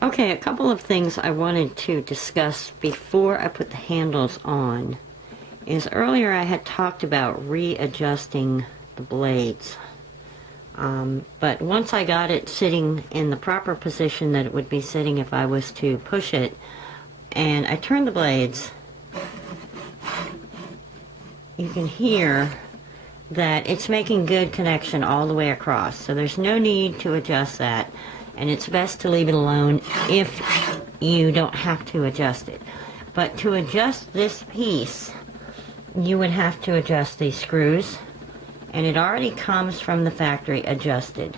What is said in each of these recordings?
Okay, a couple of things I wanted to discuss before I put the handles on is earlier I had talked about readjusting the blades. But once I got it sitting in the proper position that it would be sitting if I was to push it, and I turned the blades, you can hear that it's making good connection all the way across. So there's no need to adjust that. And it's best to leave it alone if you don't have to adjust it. But to adjust this piece, you would have to adjust these screws, and it already comes from the factory adjusted.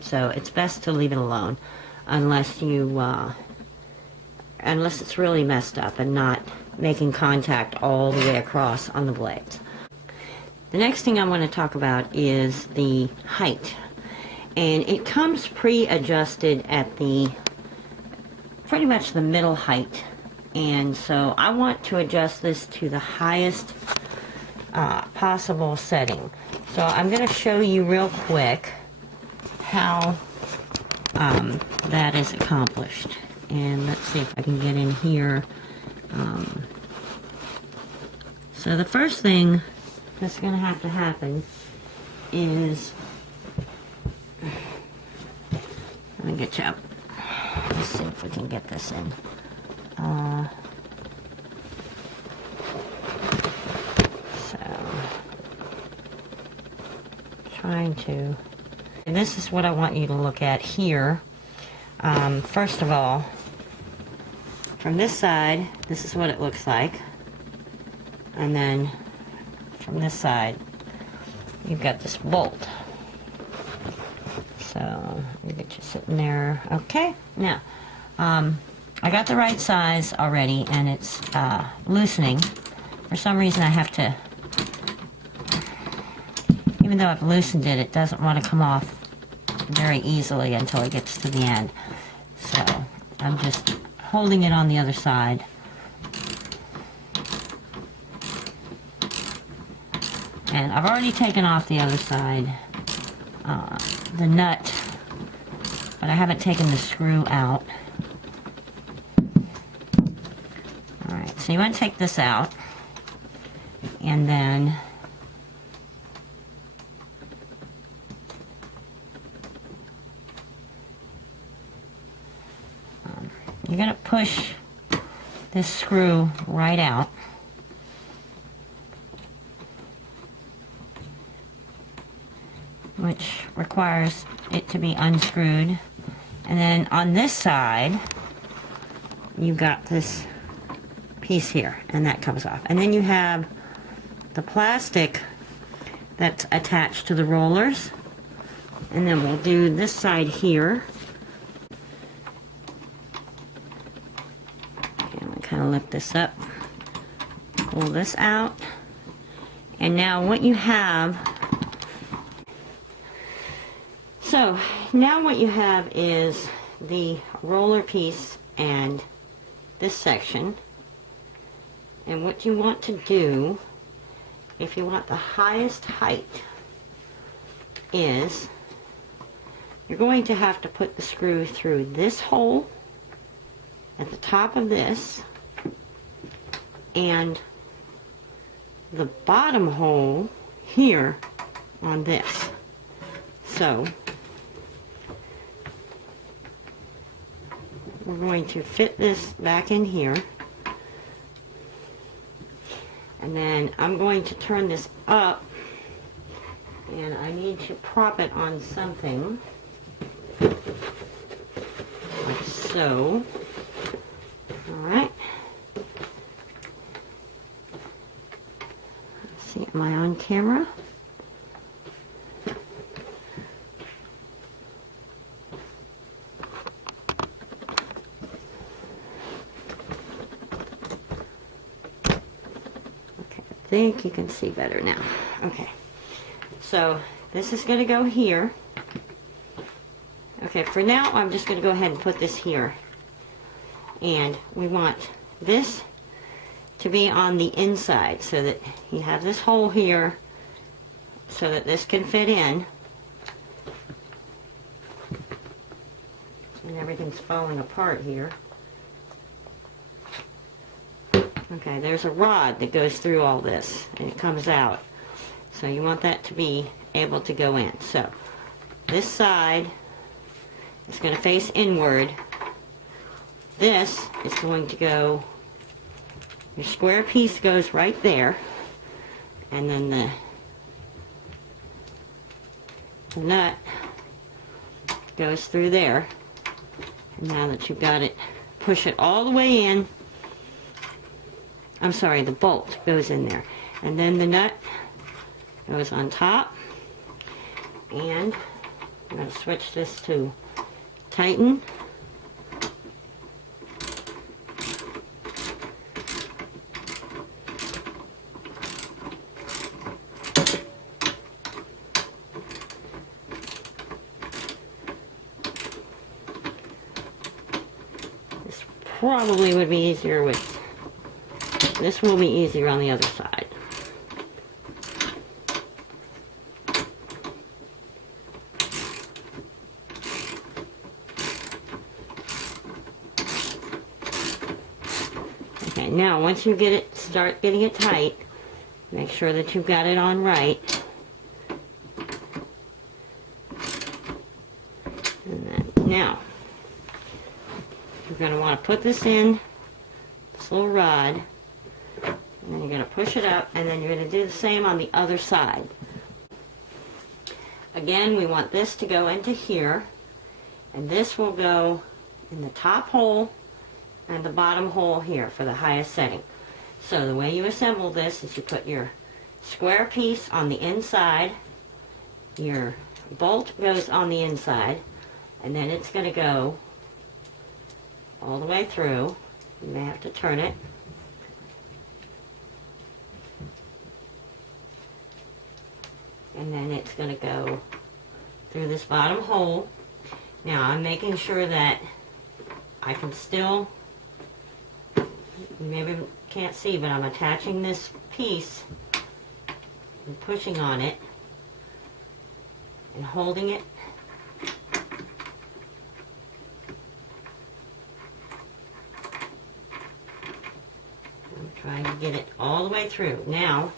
So it's best to leave it alone unless it's really messed up and not making contact all the way across on the blades. The next thing I want to talk about is the height. And it comes pre-adjusted at pretty much the middle height. And so I want to adjust this to the highest possible setting. So I'm going to show you real quick how that is accomplished. And let's see if I can get in here. So the first thing that's going to have to happen is, let me get you up. Let's see if we can get this in. Trying to. And this is what I want you to look at here. First of all, from this side, this is what it looks like. And then from this side, you've got this bolt. So, you get you sitting there. Okay, now, I got the right size already, and it's loosening. For some reason I have to, even though I've loosened it, it doesn't want to come off very easily until it gets to the end. So, I'm just holding it on the other side. And I've already taken off the other side, the nut, but I haven't taken the screw out. Alright, so you want to take this out, and then you're going to push this screw right out. Which requires it to be unscrewed. And then on this side, you've got this piece here, and that comes off. And then you have the plastic that's attached to the rollers. And then we'll do this side here. And we'll kind of lift this up, pull this out. And now what you have, so now what you have is the roller piece and this section. And what you want to do, if you want the highest height, is you're going to have to put the screw through this hole at the top of this and the bottom hole here on this. So we're going to fit this back in here, and then I'm going to turn this up, and I need to prop it on something like so. Alright, let's see, am I on camera? I think you can see better now. Okay, so this is going to go here. Okay, for now I'm just going to go ahead and put this here. And we want this to be on the inside so that you have this hole here so that this can fit in. and everything's falling apart here. Okay, there's a rod that goes through all this, and it comes out. So you want that to be able to go in. So this side is going to face inward. This is going to go, your square piece goes right there, and then the nut goes through there. And now that you've got it, push it all the way in. I'm sorry, the bolt goes in there. And then the nut goes on top. And I'm going to switch this to tighten. This probably would be easier with, this will be easier on the other side. Okay, now once you get it, start getting it tight, make sure that you've got it on right. And then, now, you're going to want to put this in, this little rod, and then you're going to push it up, and then you're going to do the same on the other side. Again, we want this to go into here, and this will go in the top hole and the bottom hole here for the highest setting. So the way you assemble this is you put your square piece on the inside, your bolt goes on the inside, and then it's going to go all the way through. You may have to turn it. And then it's going to go through this bottom hole. Now I'm making sure that I can still, you maybe can't see, but I'm attaching this piece and pushing on it and holding it. I'm trying to get it all the way through. Now,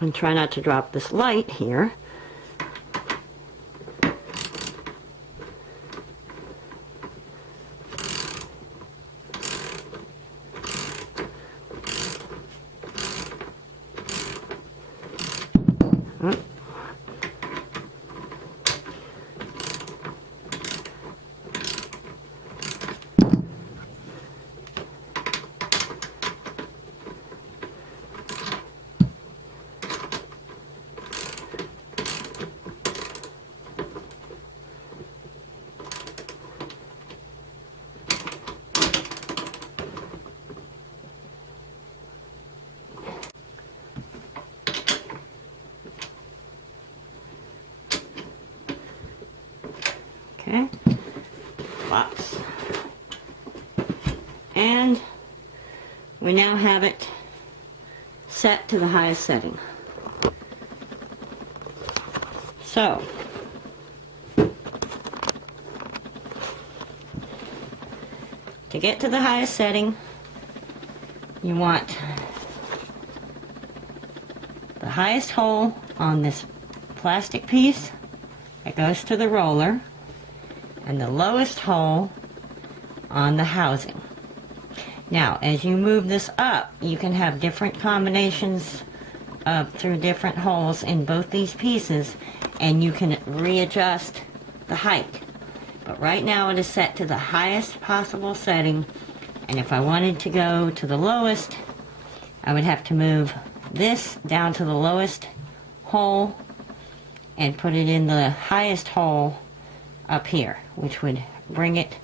and try not to drop this light here. Okay, box. And we now have it set to the highest setting. So, to get to the highest setting, you want the highest hole on this plastic piece that goes to the roller, and the lowest hole on the housing. Now, as you move this up, you can have different combinations through different holes in both these pieces, and you can readjust the height. But right now it is set to the highest possible setting, and if I wanted to go to the lowest, I would have to move this down to the lowest hole and put it in the highest hole up here, which would bring it,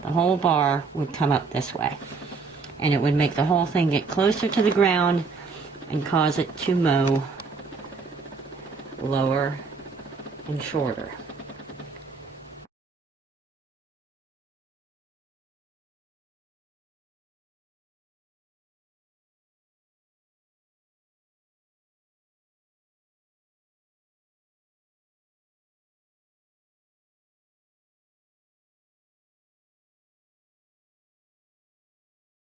the whole bar would come up this way, and it would make the whole thing get closer to the ground and cause it to mow lower and shorter.